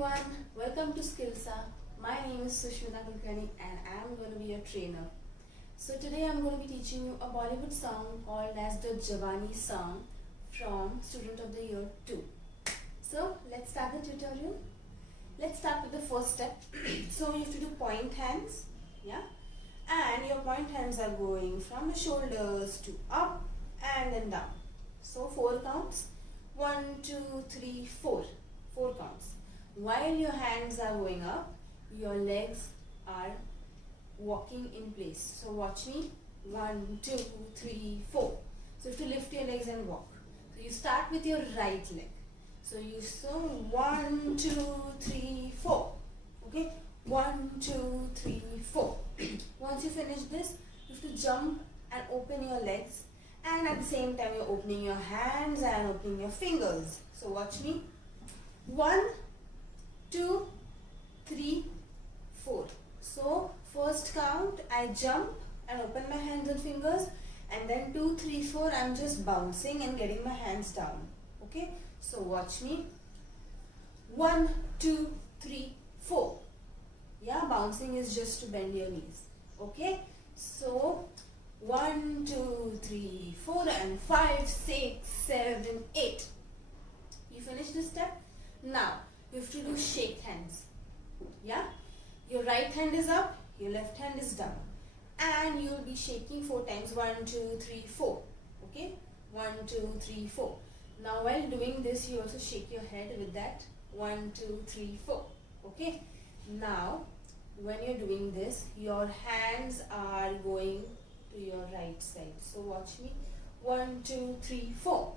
everyone, welcome to Skilsa. My name is Deewani and I am going to be your trainer. So today I am going to be teaching you a Bollywood song called as the Jawani song from Student of the Year 2. So let's start the tutorial. Let's start with the first step. So you have to do point hands, yeah, and your point hands are going from the shoulders to up and then down. So 4 counts, 1, 2, 3, 4, 4 counts. While your hands are going up, your legs are walking in place. So watch me, 1, 2, 3, 4. So you have to lift your legs and walk. So you start with your right leg. So 1, 2, 3, 4. Okay, 1, 2, 3, 4. Once you finish this, you have to jump and open your legs, and at the same time you're opening your hands and opening your fingers. So watch me, 1, 2, 3, 4. So first count, I jump and open my hands and fingers, and then 2, 3, 4, I'm just bouncing and getting my hands down. Okay, so watch me, 1, 2, 3, 4. Yeah, bouncing is just to bend your knees. Okay, so 1, 2, 3, 4 and 5, 6, 7, 8. You finish this step. Now you have to do shake hands. Yeah, your right hand is up, your left hand is down, and you will be shaking 4 times. 1, 2, 3, 4. Okay, 1, 2, 3, 4. Now while doing this, you also shake your head with that. 1, 2, 3, 4. Okay, now when you're doing this, your hands are going to your right side. So watch me, 1, 2, 3, 4.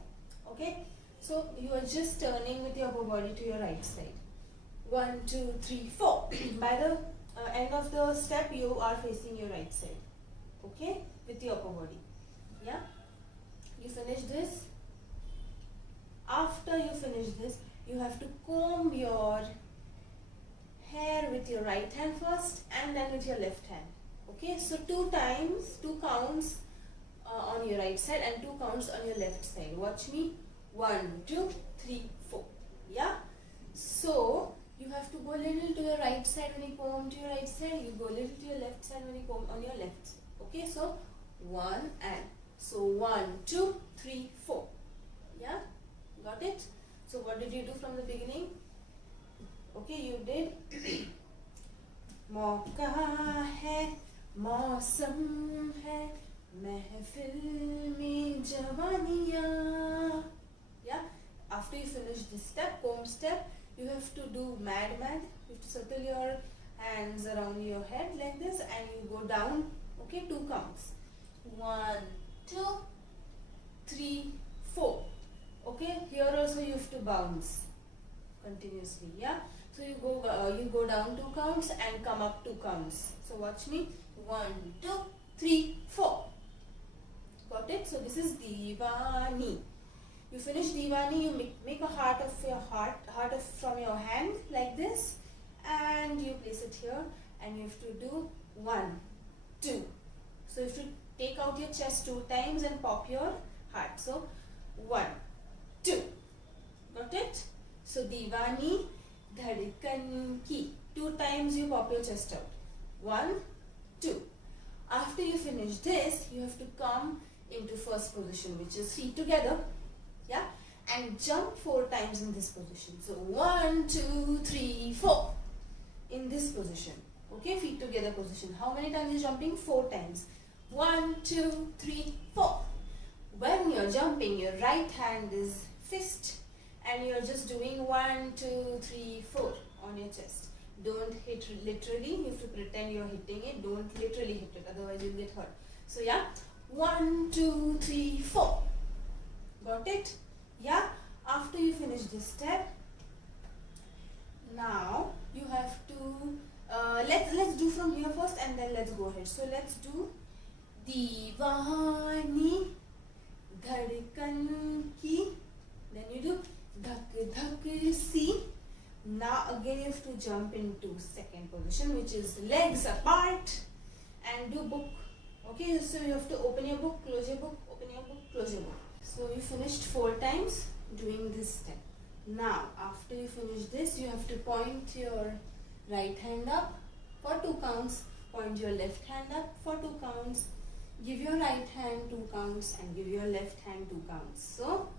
Okay, so you are just turning with your upper body to your right side. 1, 2, 3, 4. By the end of the step, you are facing your right side. Okay, with your upper body. Yeah, you finish this. After you finish this, you have to comb your hair with your right hand first and then with your left hand. Okay, so 2 counts on your right side and 2 counts on your left side. Watch me, 1, 2, 3, 4. Yeah, so you have to go a little to your right side when you comb to your right side. You go a little to your left side when you comb on your left side. Okay, so 1 and so 1, 2, 3, 4. Yeah, got it? So what did you do from the beginning? Okay, you did मौका है, मौसम है, महफिल में जवानियाँ. Yeah, after you finish this step, comb step, you have to do mad. You have to circle your hands around your head like this and you go down. Okay, 2 counts. 1, 2, 3, 4. Okay, here also you have to bounce continuously. Yeah, so you go down 2 counts and come up 2 counts. So watch me, 1, 2, 3, 4. Got it? So this is Deewani. You finish Deewani, you make a heart from your hand like this, and you place it here, and you have to do 1, 2. So you have to take out your chest 2 times and pop your heart. So 1, 2. Got it? So Deewani dhadkan ki. 2 times you pop your chest out. 1, 2. After you finish this, you have to come into first position, which is feet together. Yeah, and jump 4 times in this position. So 1, 2, 3, 4. In this position. Okay, feet together position. How many times are you jumping? 4 times. 1, 2, 3, 4. When you're jumping, your right hand is fist, and you're just doing 1, 2, 3, 4 on your chest. Don't hit literally. You have to pretend you're hitting it. Don't literally hit it, otherwise you'll get hurt. So yeah, 1, 2, 3, 4. Got it? Yeah. After you finish this step, now you have to let's do from here first, and then let's go ahead. So let's do Deewani dhadkan ki. Then you do dhak dhak si. Now again you have to jump into second position, which is legs apart, and do book. Okay, so you have to open your book, close your book, open your book, close your book. So you finished 4 times doing this step. Now after you finish this, you have to point your right hand up for 2 counts, point your left hand up for 2 counts, give your right hand 2 counts and give your left hand 2 counts. So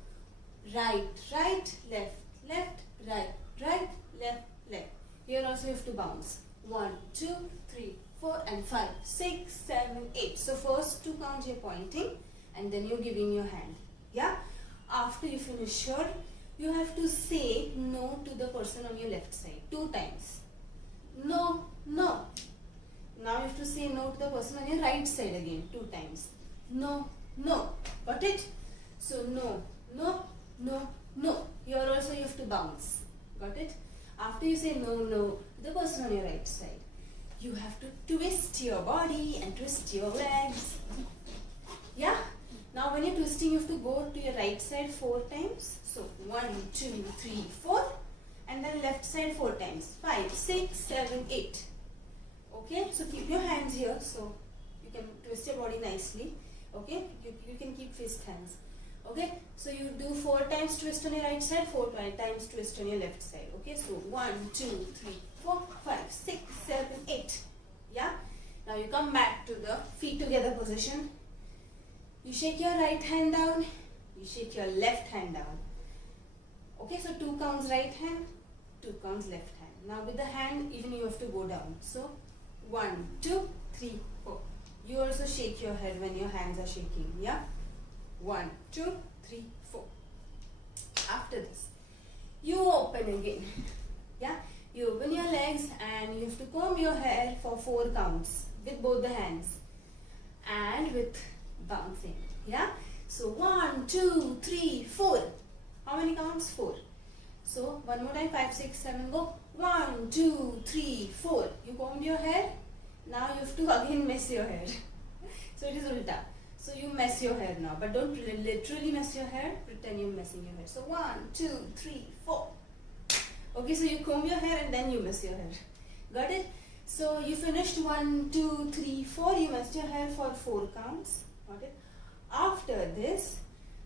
right, right, left, left, right, right, left, left. Here also you have to bounce. 1, 2, 3, 4 and 5, 6, 7, 8. So first 2 counts you're pointing and then you're giving your hand. Yeah? After you finish here, you have to say no to the person on your left side 2 times. No, no. Now you have to say no to the person on your right side again 2 times. No, no. Got it? So no, no, no, no. Here also you have to bounce. Got it? After you say no, no to the person on your right side, you have to twist your body and twist your legs. Yeah? Now when you're twisting, you have to go to your right side 4 times. So 1, 2, 3, 4 and then left side 4 times. 5, 6, 7, 8. Okay, so keep your hands here so you can twist your body nicely. Okay, you can keep fist hands. Okay, so you do 4 times twist on your right side, 4 times twist on your left side. Okay, so 1, 2, 3, 4, 5, 6, 7, 8. Yeah, now you come back to the feet together position. You shake your right hand down, you shake your left hand down. Okay, so 2 counts right hand, 2 counts left hand. Now with the hand, even you have to go down. So 1, 2, 3, 4. You also shake your head when your hands are shaking. Yeah, 1, 2, 3, 4. After this, you open again. Yeah, you open your legs and you have to comb your hair for 4 counts with both the hands and with bouncing. Yeah, so 1, 2, 3, 4. How many counts? 4. So one more time, 5, 6, 7, go. 1, 2, 3, 4. You combed your hair. Now you have to again mess your hair. So it is ulta. So you mess your hair now, but don't literally mess your hair. Pretend you're messing your hair. So 1, 2, 3, 4. Okay, so you comb your hair and then you mess your hair. Got it? So you finished 1, 2, 3, 4. You messed your hair for 4 counts. Got it? After this,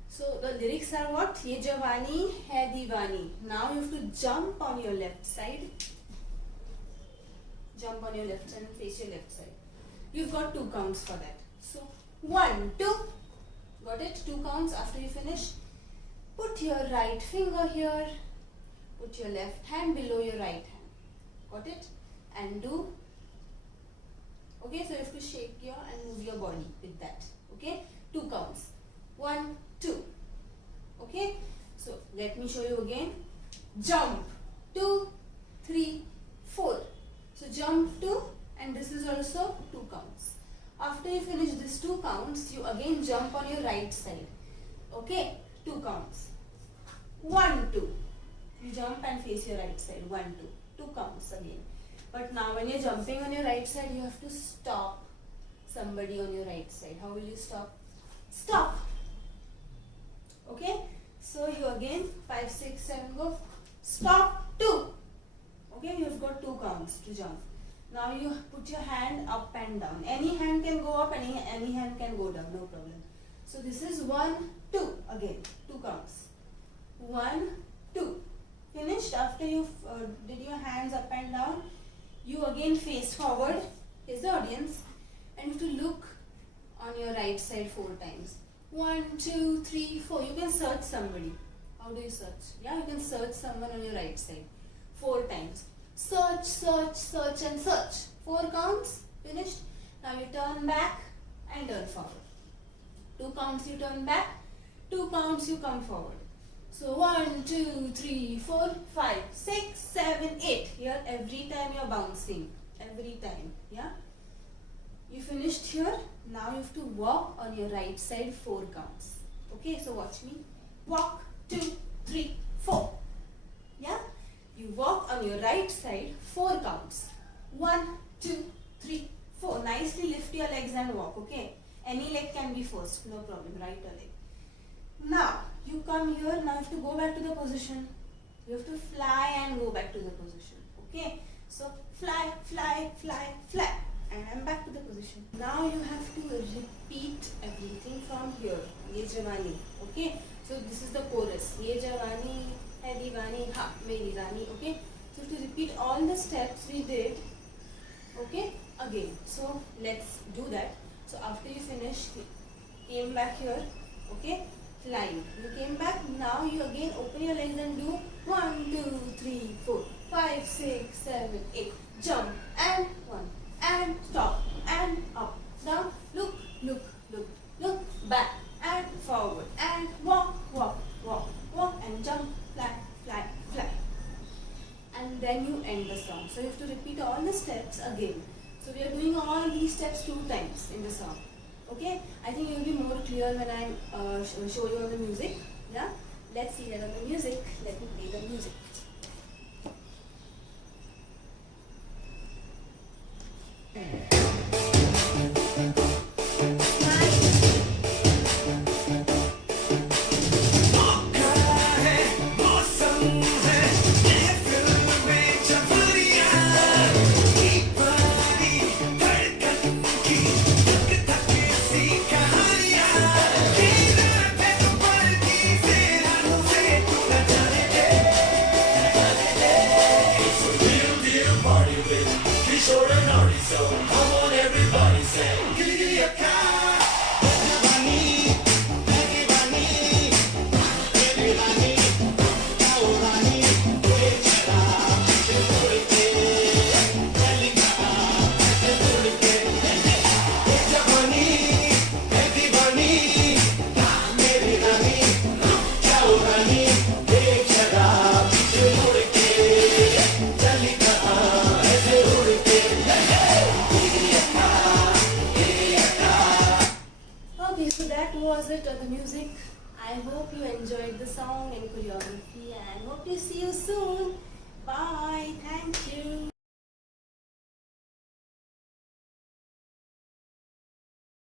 so the lyrics are what? Ye Jawani hai Deewani. Now you have to jump on your left side. Jump on your left side and face your left side. You've got 2 counts for that. So 1, 2. Got it? 2 counts. After you finish, put your right finger here. Put your left hand below your right hand. Got it? And do. Okay, so you have to shake your and move your body with that. Okay? 2 counts. 1, 2. Okay? So let me show you again. Jump. 2, 3, 4. So jump 2 and this is also 2 counts. After you finish these 2 counts, you again jump on your right side. Okay? 2 counts. 1, 2. You jump and face your right side. 1, 2. 2 counts again. But now when you're jumping on your right side, you have to stop somebody on your right side. How will you stop? Stop. Okay? So you again 5, 6, 7 go. Stop 2. Okay, you have got 2 counts to jump. Now you put your hand up and down. Any hand can go up, any hand can go down, no problem. So this is 1, 2 again, 2 counts. 1, 2. Finished. After you did your hands up and down, you again face forward, face the audience, and you have to look on your right side 4 times. 1, 2, 3, 4. You can search somebody. How do you search? Yeah, you can search someone on your right side 4 times. Search, search, search and search. 4 counts. Finished. Now you turn back and turn forward. 2 counts you turn back. 2 counts you come forward. So 1, 2, 3, 4, 5, 6, 7, 8. Here every time you are bouncing. Every time. Yeah. You finished here. Now you have to walk on your right side 4 counts. Okay, so watch me. Walk 2, 3, 4. Yeah. You walk on your right side 4 counts. 1, 2, 3, 4. Nicely lift your legs and walk. Okay. Any leg can be first. No problem. Right or leg. Now you come here. Now you have to go back to the position. You have to fly and go back to the position. Okay. So fly, fly, fly, fly. And I'm back to the position. Now you have to repeat everything from here. Ye Jawani. Okay. So this is the chorus. Ye Jawani है दीवानी, हाँ मेरी रानी. Okay, so to repeat all the steps we did, okay, again. So let's do that. So after you finish, came back here, okay, flying. You came back. Now you again open your legs and do 1, 2, 3, 4, 5, 6, 7, 8. Jump and 1 and stop and up, down. Look, look, look, look. Back and forward and walk, walk, walk, walk and jump, fly, fly, fly. And then you end the song. So you have to repeat all the steps again. So we are doing all these steps 2 times in the song. Okay, I think you will be more clear when I show you on the music. Yeah, let's see that on the music. Let me play the music. Was it on the music? I hope you enjoyed the song and choreography and hope to see you soon. Bye.